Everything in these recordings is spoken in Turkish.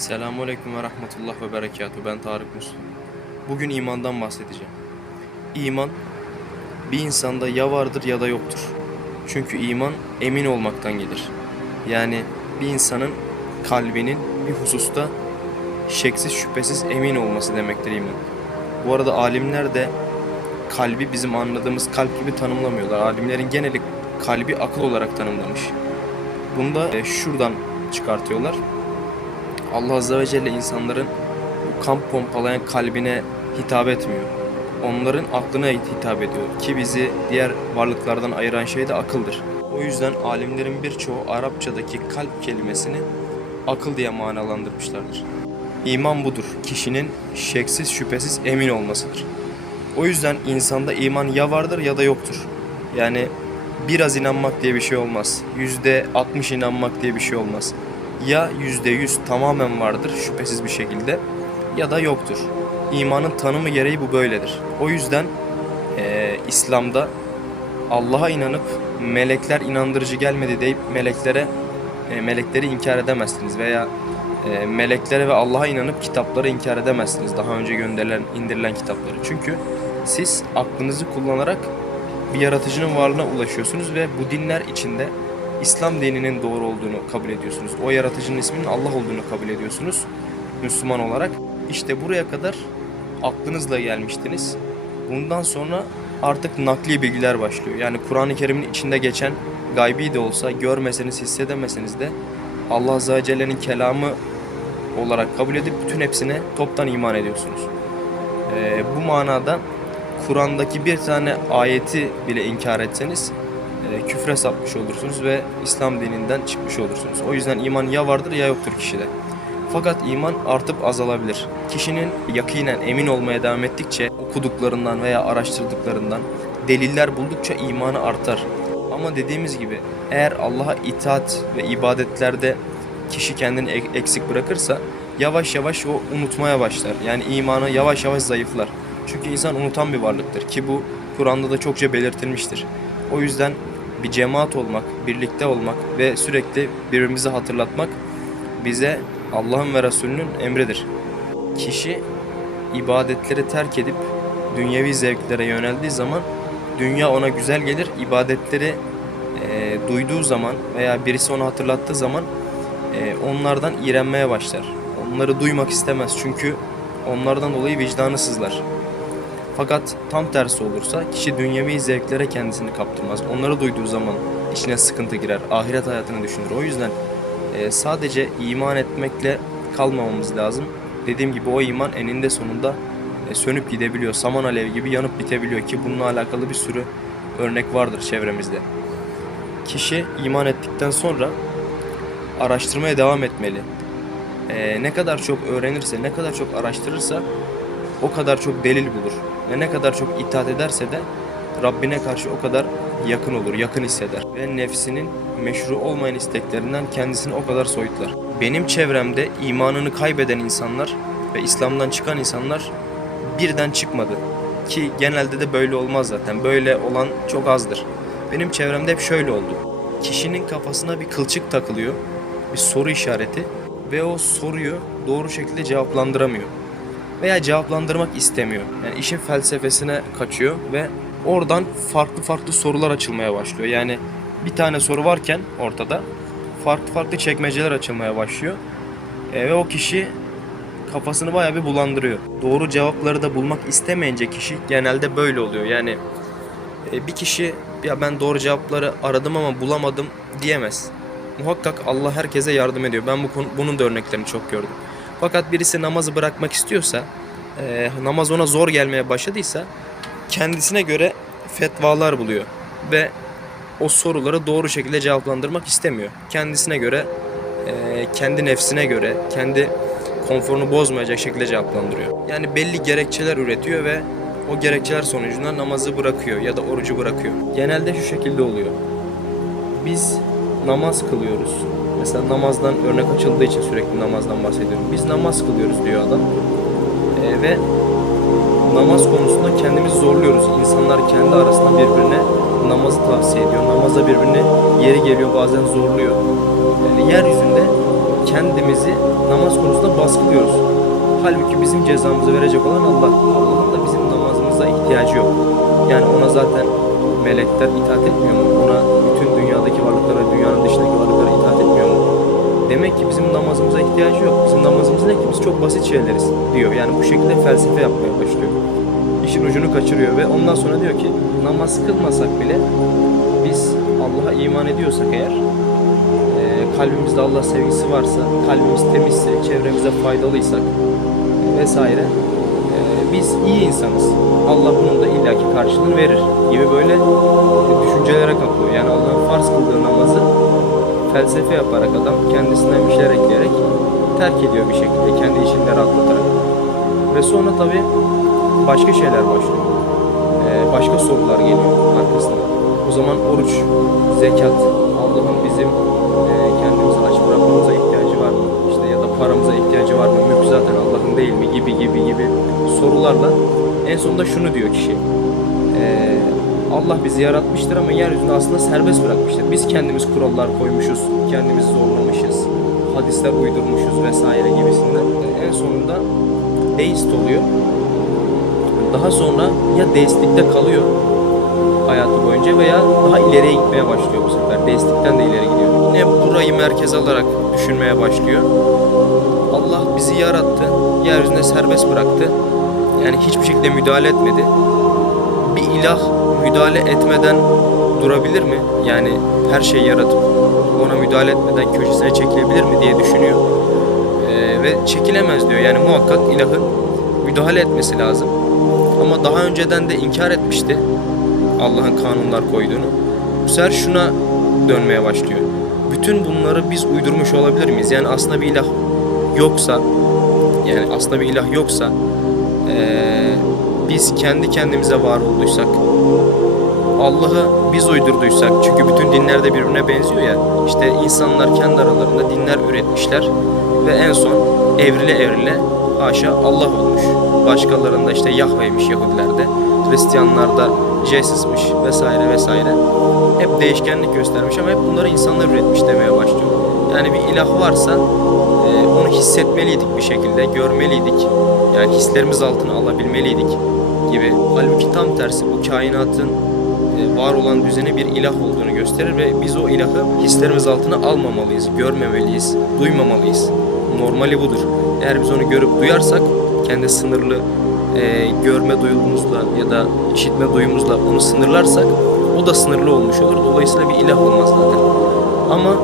Selamun Aleyküm ve Rahmetullah ve Berekatuhu. Ben Tarık Muslu. Bugün imandan bahsedeceğim. İman bir insanda ya vardır ya da yoktur. Çünkü iman emin olmaktan gelir. Yani bir insanın kalbinin bir hususta şeksiz şüphesiz emin olması demektir iman. Bu arada alimler de kalbi bizim anladığımız kalp gibi tanımlamıyorlar. Alimlerin geneli kalbi akıl olarak tanımlamış. Bunu da e, şuradan çıkartıyorlar. Allah Azze ve Celle insanların kan pompalayan kalbine hitap etmiyor. Onların aklına hitap ediyor ki bizi diğer varlıklardan ayıran şey de akıldır. O yüzden alimlerin birçoğu Arapçadaki kalp kelimesini akıl diye manalandırmışlardır. İman budur. Kişinin şeksiz şüphesiz emin olmasıdır. O yüzden insanda iman ya vardır ya da yoktur. Yani biraz inanmak diye bir şey olmaz. Yüzde 60 inanmak diye bir şey olmaz. Ya yüzde yüz tamamen vardır şüphesiz bir şekilde ya da yoktur. İmanın tanımı gereği bu böyledir. O yüzden eee, İslam'da Allah'a inanıp melekler inandırıcı gelmedi deyip meleklere e, melekleri inkar edemezsiniz veya e, meleklere ve Allah'a inanıp kitapları inkar edemezsiniz. Daha önce gönderilen, indirilen kitapları. Çünkü siz aklınızı kullanarak bir yaratıcının varlığına ulaşıyorsunuz ve bu dinler içinde İslam dininin doğru olduğunu kabul ediyorsunuz. O yaratıcının isminin Allah olduğunu kabul ediyorsunuz Müslüman olarak. İşte buraya kadar aklınızla gelmiştiniz. Bundan sonra artık nakli bilgiler başlıyor. Yani Kur'an-ı Kerim'in içinde geçen gaybi de olsa görmeseniz, hissedemeseniz de Allah Azze ve Celle'nin kelamı olarak kabul edip bütün hepsine toptan iman ediyorsunuz. Ee, bu manada Kur'an'daki bir tane ayeti bile inkar etseniz küfre sapmış olursunuz ve İslam dininden çıkmış olursunuz. O yüzden iman ya vardır ya yoktur kişide. Fakat iman artıp azalabilir. Kişinin yakinen emin olmaya devam ettikçe okuduklarından veya araştırdıklarından deliller buldukça imanı artar. Ama dediğimiz gibi eğer Allah'a itaat ve ibadetlerde kişi kendini ek- eksik bırakırsa yavaş yavaş o unutmaya başlar. Yani imanı yavaş yavaş zayıflar. Çünkü insan unutan bir varlıktır ki bu Kur'an'da da çokça belirtilmiştir. O yüzden bir cemaat olmak, birlikte olmak ve sürekli birbirimizi hatırlatmak bize Allah'ın ve Resulünün emridir. Kişi ibadetleri terk edip dünyevi zevklere yöneldiği zaman dünya ona güzel gelir. İbadetleri e, duyduğu zaman veya birisi onu hatırlattığı zaman e, onlardan iğrenmeye başlar. Onları duymak istemez çünkü onlardan dolayı vicdanı sızlar. Fakat tam tersi olursa kişi dünyevi zevklere kendisini kaptırmaz. Onları duyduğu zaman içine sıkıntı girer. Ahiret hayatını düşünür. O yüzden e, sadece iman etmekle kalmamamız lazım. Dediğim gibi o iman eninde sonunda e, sönüp gidebiliyor. Saman alevi gibi yanıp bitebiliyor ki bununla alakalı bir sürü örnek vardır çevremizde. Kişi iman ettikten sonra araştırmaya devam etmeli. E, ne kadar çok öğrenirse, ne kadar çok araştırırsa o kadar çok delil bulur. Ve ne kadar çok itaat ederse de Rabbine karşı o kadar yakın olur, yakın hisseder. Ve nefsinin meşru olmayan isteklerinden kendisini o kadar soyutlar. Benim çevremde imanını kaybeden insanlar ve İslam'dan çıkan insanlar birden çıkmadı. Ki genelde de böyle olmaz zaten. Böyle olan çok azdır. Benim çevremde hep şöyle oldu. Kişinin kafasına bir kılçık takılıyor. Bir soru işareti. Ve o soruyu doğru şekilde cevaplandıramıyor veya cevaplandırmak istemiyor. Yani işin felsefesine kaçıyor ve oradan farklı farklı sorular açılmaya başlıyor. Yani bir tane soru varken ortada farklı farklı çekmeceler açılmaya başlıyor. E, ve o kişi kafasını bayağı bir bulandırıyor. Doğru cevapları da bulmak istemeyince kişi genelde böyle oluyor. Yani e, bir kişi ya ben doğru cevapları aradım ama bulamadım diyemez. Muhakkak Allah herkese yardım ediyor. Ben bu konu, bunun da örneklerini çok gördüm. Fakat birisi namazı bırakmak istiyorsa, e, namaz ona zor gelmeye başladıysa kendisine göre fetvalar buluyor ve o soruları doğru şekilde cevaplandırmak istemiyor. Kendisine göre, e, kendi nefsine göre, kendi konforunu bozmayacak şekilde cevaplandırıyor. Yani belli gerekçeler üretiyor ve o gerekçeler sonucunda namazı bırakıyor ya da orucu bırakıyor. Genelde şu şekilde oluyor. Biz namaz kılıyoruz. Mesela namazdan örnek açıldığı için sürekli namazdan bahsediyorum. Biz namaz kılıyoruz diyor adam. Ee, ve namaz konusunda kendimizi zorluyoruz. İnsanlar kendi arasında birbirine namazı tavsiye ediyor. Namaza birbirini yeri geliyor bazen zorluyor. Yani yeryüzünde kendimizi namaz konusunda baskılıyoruz. Halbuki bizim cezamızı verecek olan Allah. Allah'ın da bizim namazımıza ihtiyacı yok. Yani ona zaten melekler itaat etmiyor mu? Ona bütün dünyadaki varlıklara, dünyanın dışındaki varlıklara? Demek ki bizim namazımıza ihtiyacı yok. Bizim namazımız ne ki? Biz çok basit şeyleriz diyor. Yani bu şekilde felsefe yapmaya başlıyor. İşin ucunu kaçırıyor ve ondan sonra diyor ki namaz kılmasak bile biz Allah'a iman ediyorsak eğer e, kalbimizde Allah sevgisi varsa, kalbimiz temizse, çevremize faydalıysak vesaire e, biz iyi insanız. Allah bunun da illaki karşılığını verir gibi böyle düşüncelere kapılıyor. Yani Allah'ın farz kıldığı namazı felsefe yaparak adam kendisinden bir şeyler ekleyerek terk ediyor bir şekilde kendi içinde rahatlatarak. Ve sonra tabi başka şeyler başlıyor. Ee, başka sorular geliyor arkasında. O zaman oruç, zekat, Allah'ın bizim e, kendimizi aç bırakmamıza ihtiyacı var mı? İşte ya da paramıza ihtiyacı var mı? Mülk zaten Allah'ın değil mi? Gibi gibi gibi sorularla en sonunda şunu diyor kişi. Ee, Allah bizi yaratmıştır ama yeryüzünde aslında serbest bırakmıştır. Biz kendimiz kurallar koymuşuz, kendimizi zorlamışız, hadisler uydurmuşuz vesaire gibisinden. En sonunda deist oluyor. Daha sonra ya deistlikte kalıyor hayatı boyunca veya daha ileriye gitmeye başlıyor bu sefer. Deistlikten de ileri gidiyor. Yine burayı merkez alarak düşünmeye başlıyor. Allah bizi yarattı, yeryüzüne serbest bıraktı. Yani hiçbir şekilde müdahale etmedi bir ilah müdahale etmeden durabilir mi? Yani her şeyi yaratıp ona müdahale etmeden köşesine çekilebilir mi diye düşünüyor. Ee, ve çekilemez diyor. Yani muhakkak ilahın müdahale etmesi lazım. Ama daha önceden de inkar etmişti Allah'ın kanunlar koyduğunu. Bu sefer şuna dönmeye başlıyor. Bütün bunları biz uydurmuş olabilir miyiz? Yani aslında bir ilah yoksa yani aslında bir ilah yoksa ee, biz kendi kendimize var olduysak, Allah'ı biz uydurduysak, çünkü bütün dinler de birbirine benziyor ya, işte insanlar kendi aralarında dinler üretmişler ve en son evrile evrile haşa Allah olmuş. Başkalarında işte Yahve'ymiş Yahudilerde, Hristiyanlarda Jesus'mış vesaire vesaire. Hep değişkenlik göstermiş ama hep bunları insanlar üretmiş demeye başlıyor. Yani bir ilah varsa e, onu hissetmeliydik bir şekilde, görmeliydik. Yani hislerimiz altına alabilmeliydik gibi. Halbuki tam tersi bu kainatın e, var olan düzeni bir ilah olduğunu gösterir ve biz o ilahı hislerimiz altına almamalıyız, görmemeliyiz, duymamalıyız. Normali budur. Eğer biz onu görüp duyarsak kendi sınırlı e, görme duyumuzla ya da işitme duyumuzla onu sınırlarsak o da sınırlı olmuş olur. Dolayısıyla bir ilah olmaz zaten. Ama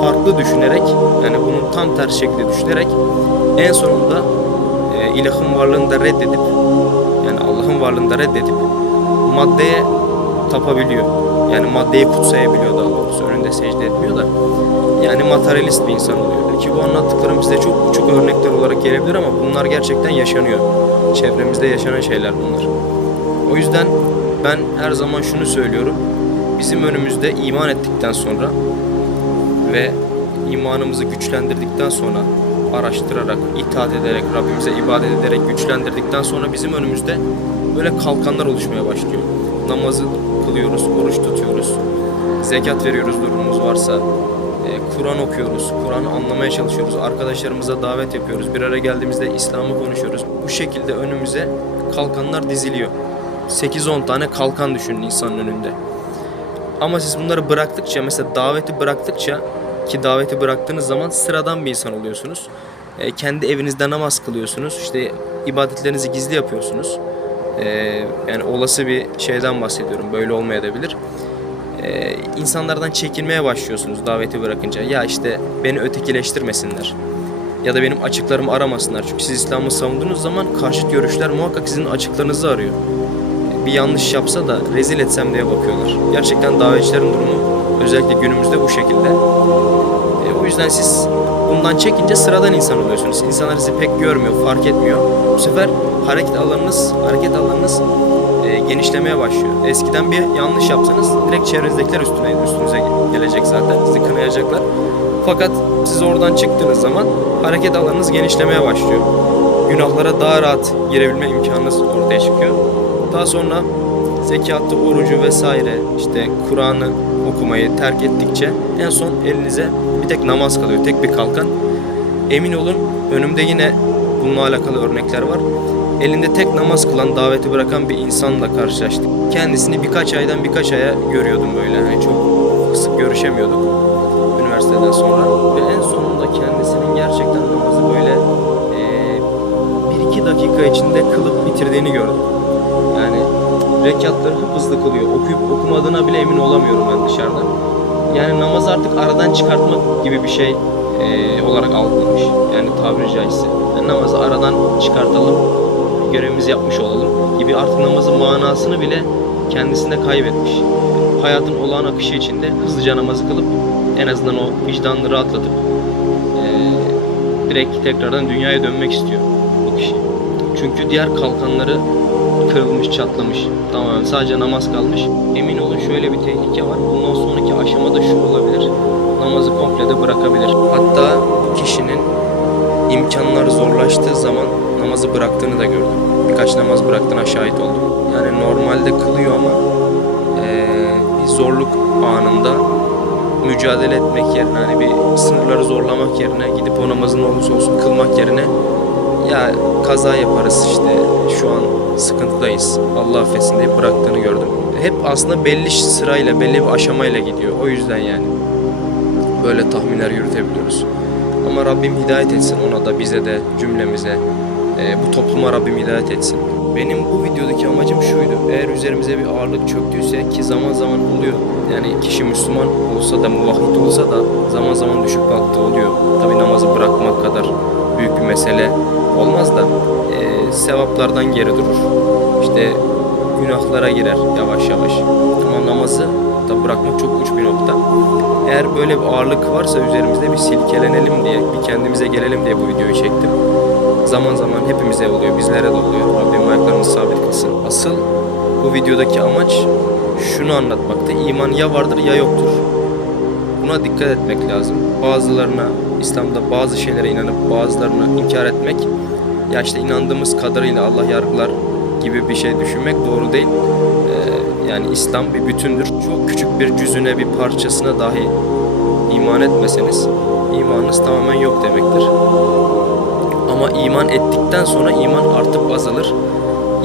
farklı düşünerek yani bunun tam tersi şekilde düşünerek en sonunda e, ilahın varlığını da reddedip varlığını reddedip maddeye tapabiliyor. Yani maddeyi kutsayabiliyor daha doğrusu. Önünde secde etmiyor da. Yani materyalist bir insan oluyor. Ki bu anlattıklarım size çok çok örnekler olarak gelebilir ama bunlar gerçekten yaşanıyor. Çevremizde yaşanan şeyler bunlar. O yüzden ben her zaman şunu söylüyorum. Bizim önümüzde iman ettikten sonra ve imanımızı güçlendirdikten sonra araştırarak, itaat ederek, Rabbimize ibadet ederek güçlendirdikten sonra bizim önümüzde böyle kalkanlar oluşmaya başlıyor. Namazı kılıyoruz, oruç tutuyoruz, zekat veriyoruz durumumuz varsa, e, Kur'an okuyoruz, Kur'an'ı anlamaya çalışıyoruz, arkadaşlarımıza davet yapıyoruz, bir araya geldiğimizde İslam'ı konuşuyoruz. Bu şekilde önümüze kalkanlar diziliyor. 8-10 tane kalkan düşünün insanın önünde. Ama siz bunları bıraktıkça mesela daveti bıraktıkça ki daveti bıraktığınız zaman sıradan bir insan oluyorsunuz. E, kendi evinizde namaz kılıyorsunuz. İşte ibadetlerinizi gizli yapıyorsunuz. E, yani olası bir şeyden bahsediyorum. Böyle olmayabilir. E, insanlardan çekinmeye başlıyorsunuz daveti bırakınca. Ya işte beni ötekileştirmesinler. Ya da benim açıklarımı aramasınlar. Çünkü siz İslam'ı savunduğunuz zaman karşıt görüşler muhakkak sizin açıklarınızı arıyor bir yanlış yapsa da rezil etsem diye bakıyorlar. Gerçekten davetçilerin durumu özellikle günümüzde bu şekilde. E, o yüzden siz bundan çekince sıradan insan oluyorsunuz. İnsanlar sizi pek görmüyor, fark etmiyor. Bu sefer hareket alanınız, hareket alanınız e, genişlemeye başlıyor. Eskiden bir yanlış yapsanız direkt çevrenizdekiler üstüne, üstünüze gelecek zaten. Sizi kınayacaklar. Fakat siz oradan çıktığınız zaman hareket alanınız genişlemeye başlıyor. Günahlara daha rahat girebilme imkanınız ortaya çıkıyor. Daha sonra zekatı, orucu vesaire işte Kur'an'ı okumayı terk ettikçe en son elinize bir tek namaz kalıyor. Tek bir kalkan. Emin olun önümde yine bununla alakalı örnekler var. Elinde tek namaz kılan, daveti bırakan bir insanla karşılaştık. Kendisini birkaç aydan birkaç aya görüyordum böyle. Yani çok sık görüşemiyorduk üniversiteden sonra. Ve en sonunda kendisinin gerçekten namazı böyle bir iki dakika içinde kılıp bitirdiğini gördüm. Yani rekatları hızlı kılıyor. Okuyup okumadığına bile emin olamıyorum ben dışarıdan. Yani namazı artık aradan çıkartmak gibi bir şey eee, olarak algılamış. Yani tabiri caizse. Yani namazı aradan çıkartalım, görevimizi yapmış olalım gibi artık namazın manasını bile kendisinde kaybetmiş. Hayatın olağan akışı içinde hızlıca namazı kılıp en azından o vicdanını rahatlatıp eee, direkt tekrardan dünyaya dönmek istiyor bu kişi. Çünkü diğer kalkanları kırılmış, çatlamış. Tamamen sadece namaz kalmış. Emin olun şöyle bir tehlike var. Bundan sonraki aşamada şu olabilir. Namazı komple de bırakabilir. Hatta kişinin imkanlar zorlaştığı zaman namazı bıraktığını da gördüm. Birkaç namaz bıraktığına şahit oldum. Yani normalde kılıyor ama eee, bir zorluk anında mücadele etmek yerine hani bir sınırları zorlamak yerine gidip o namazın olursa olsun kılmak yerine ya kaza yaparız işte şu an sıkıntıdayız Allah affetsin diye bıraktığını gördüm. Hep aslında belli sırayla belli bir aşamayla gidiyor o yüzden yani böyle tahminler yürütebiliyoruz. Ama Rabbim hidayet etsin ona da bize de cümlemize e, bu topluma Rabbim hidayet etsin. Benim bu videodaki amacım şuydu. Eğer üzerimize bir ağırlık çöktüyse ki zaman zaman oluyor. Yani kişi Müslüman olsa da muvahhid olsa da zaman zaman düşüp kalktığı oluyor. Sevaplardan geri durur. İşte günahlara girer yavaş yavaş. Ama namazı da bırakmak çok uç bir nokta. Eğer böyle bir ağırlık varsa üzerimizde bir silkelenelim diye, bir kendimize gelelim diye bu videoyu çektim. Zaman zaman hepimize oluyor, bizlere de oluyor. Rabbim ayaklarımızı sabit kılsın. Asıl bu videodaki amaç şunu anlatmakta. İman ya vardır ya yoktur. Buna dikkat etmek lazım. Bazılarına İslam'da bazı şeylere inanıp bazılarını inkar etmek ya işte inandığımız kadarıyla Allah yargılar gibi bir şey düşünmek doğru değil. Ee, yani İslam bir bütündür. Çok küçük bir cüzüne bir parçasına dahi iman etmeseniz imanınız tamamen yok demektir. Ama iman ettikten sonra iman artıp azalır.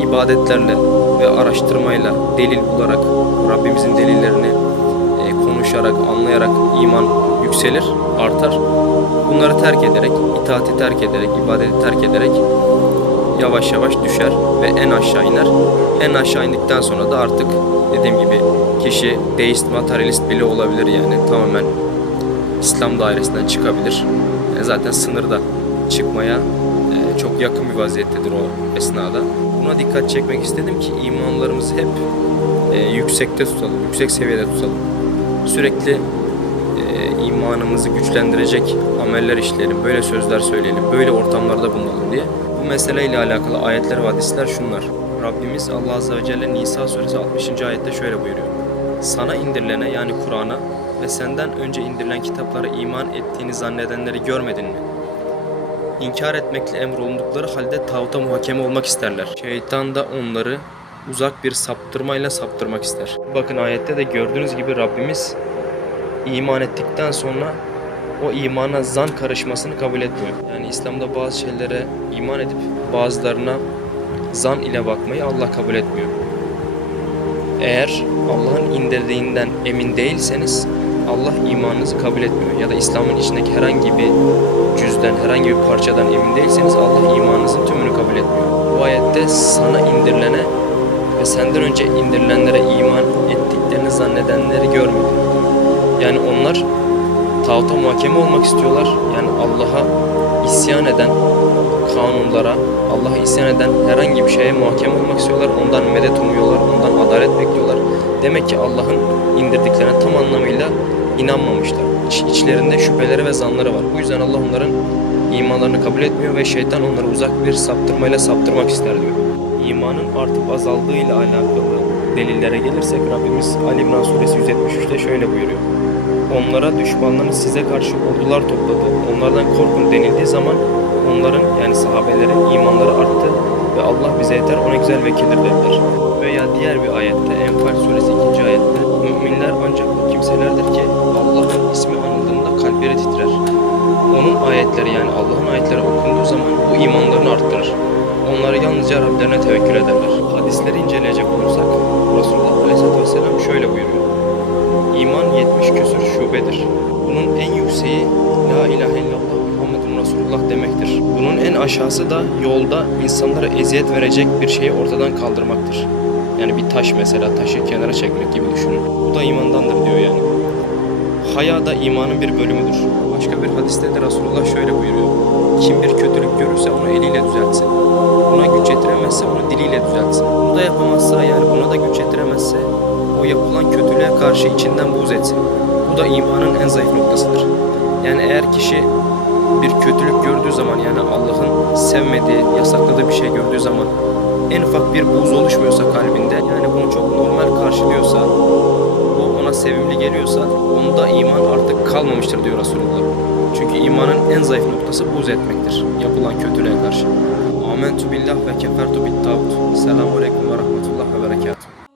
İbadetlerle ve araştırmayla, delil bularak, Rabbimizin delillerini e, konuşarak, anlayarak iman yükselir, artar. Bunları terk ederek, itaati terk ederek, ibadeti terk ederek yavaş yavaş düşer ve en aşağı iner. En aşağı indikten sonra da artık dediğim gibi kişi deist, materyalist bile olabilir yani tamamen İslam dairesinden çıkabilir. E, zaten sınırda çıkmaya e, çok yakın bir vaziyettedir o esnada. Buna dikkat çekmek istedim ki imanlarımızı hep e, yüksekte tutalım, yüksek seviyede tutalım. Sürekli imanımızı güçlendirecek ameller işleyelim, böyle sözler söyleyelim, böyle ortamlarda bulunalım diye. Bu meseleyle alakalı ayetler ve hadisler şunlar. Rabbimiz Allah Azze ve Celle Nisa suresi 60. ayette şöyle buyuruyor. Sana indirilene yani Kur'an'a ve senden önce indirilen kitaplara iman ettiğini zannedenleri görmedin mi? İnkar etmekle emrolundukları halde tağuta muhakeme olmak isterler. Şeytan da onları uzak bir saptırmayla saptırmak ister. Bakın ayette de gördüğünüz gibi Rabbimiz iman ettikten sonra o imana zan karışmasını kabul etmiyor. Yani İslam'da bazı şeylere iman edip bazılarına zan ile bakmayı Allah kabul etmiyor. Eğer Allah'ın indirdiğinden emin değilseniz Allah imanınızı kabul etmiyor. Ya da İslam'ın içindeki herhangi bir cüzden, herhangi bir parçadan emin değilseniz Allah imanınızın tümünü kabul etmiyor. Bu ayette sana indirilene ve senden önce indirilenlere iman ettiklerini zannedenleri görmüyor. Yani onlar tağuta muhakeme olmak istiyorlar. Yani Allah'a isyan eden kanunlara, Allah'a isyan eden herhangi bir şeye muhakeme olmak istiyorlar. Ondan medet umuyorlar, ondan adalet bekliyorlar. Demek ki Allah'ın indirdiklerine tam anlamıyla inanmamışlar. İç, içlerinde şüpheleri ve zanları var. Bu yüzden Allah onların imanlarını kabul etmiyor ve şeytan onları uzak bir saptırmayla saptırmak ister diyor. İmanın artıp azaldığıyla alakalı delillere gelirsek Rabbimiz Ali İmran suresi 173'te şöyle buyuruyor. Onlara düşmanlarınız size karşı ordular topladı. Onlardan korkun denildiği zaman onların yani sahabelerin imanları arttı ve Allah bize yeter ona güzel vekildir dediler. Ve Veya diğer bir ayette, Enfal suresi 2. ayette müminler ancak o kimselerdir ki Allah'ın ismi anıldığında kalpleri titrer. Onun ayetleri yani Allah'ın ayetleri okunduğu zaman bu imanlarını arttırır. Onlar yalnızca Rablerine tevekkül ederler. Hadisleri inceleyecek olursak Resulullah Aleyhisselatü Vesselam şöyle buyuruyor. İman 70 küsur şubedir. Bunun en yükseği La ilahe illallah Muhammedun Resulullah demektir. Bunun en aşağısı da yolda insanlara eziyet verecek bir şeyi ortadan kaldırmaktır. Yani bir taş mesela taşı kenara çekmek gibi düşünün. Bu da imandandır diyor yani. Haya da imanın bir bölümüdür. Başka bir hadiste de Resulullah şöyle buyuruyor. Kim bir kötülük görürse onu eliyle düzeltsin. Buna güç yetiremezse onu diliyle düzeltsin. Bunu da yapamazsa yani buna da güç yetiremezse o yapılan kötülüğe karşı içinden buğz etsin. Bu da imanın en zayıf noktasıdır. Yani eğer kişi bir kötülük gördüğü zaman yani Allah'ın sevmediği, yasakladığı bir şey gördüğü zaman en ufak bir buğz oluşmuyorsa kalbinde yani bunu çok normal karşılıyorsa bu ona sevimli geliyorsa onda iman artık kalmamıştır diyor Resulullah. Çünkü imanın en zayıf noktası buğz etmektir yapılan kötülüğe karşı. Amentu billah ve kefertu bit tağut. Selamun aleyküm ve rahmetullah ve berekatuhu.